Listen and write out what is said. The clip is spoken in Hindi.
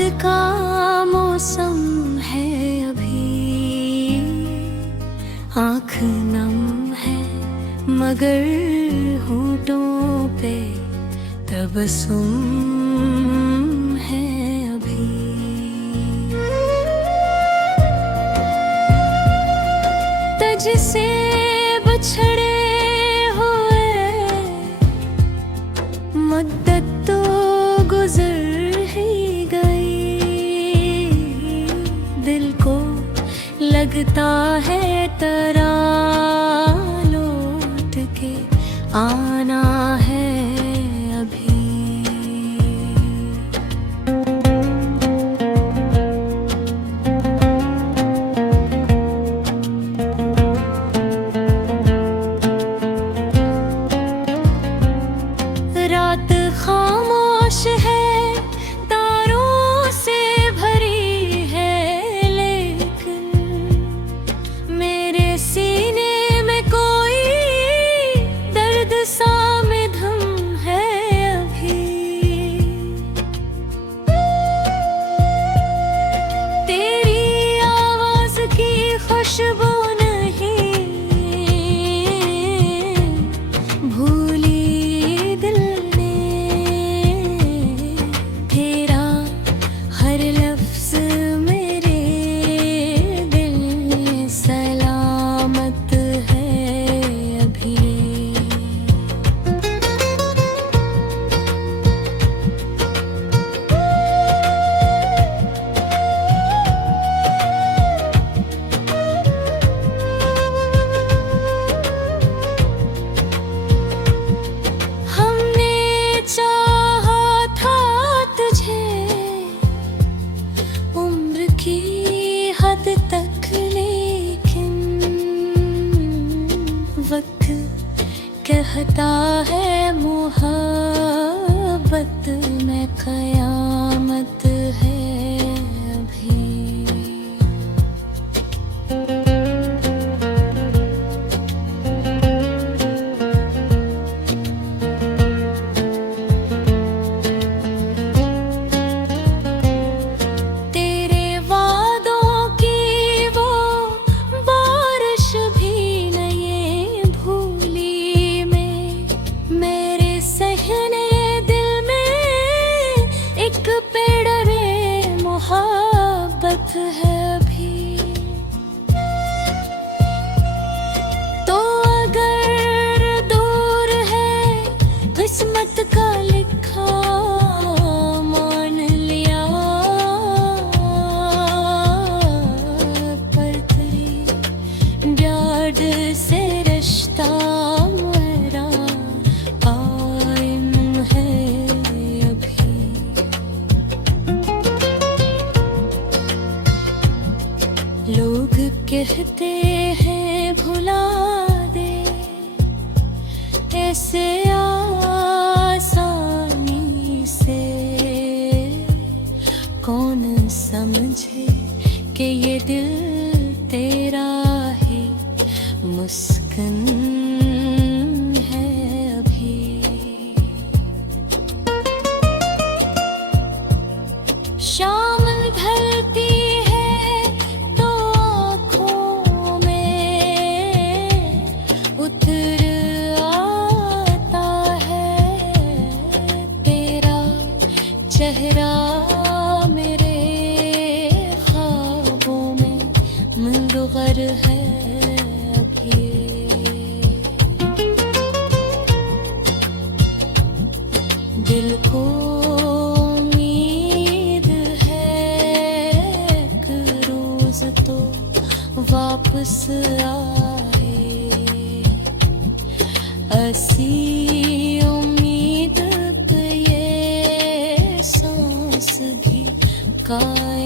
का मौसम है अभी, आँख नम है मगर होठों पे तबस्सुम है अभी। तुझसे बछड़े हुए मुद्दत तो गुजर ही गई, दिल को लगता है तेरा लौट के आना है अभी। रात खामोश है, तारों से भरी है, लेकिन मेरे सीने में कोई दर्द सा मधुम है अभी। तेरी आवाज की खुशबू नहीं भूली दिल ने, तेरा हर लफ्ज मेरे दिल में सलामत है अभी। हमने चाहा था तुझे उम्र की हद तक, लेकिन वक्त कहता है मोहब्बत में कयामत है अभी। तेरे वादों की वो बारिश भी नहीं भूली मैं, मेरे सहने दिल में एक पेड़ रे मोहब्बत है अभी। तो अगर दूर है किस्मत का लिखा, मान लिया पर तेरी प्यार से रिश्ता मेरा कायम है अभी। लोग कहते हैं भुला दे ऐसे आसानी से, कौन समझे कि ये दिल तेरा ही मुस्किन है अभी। शाम ढलती है तो आँखों में उतर आता है तेरा चेहरा, मेरे ख्वाबों में मुनव्वर है अभी। दिल को उम्मीद है एक रोज तो वापस आए, ऐसी उम्मीद पे ये सांस भी कायम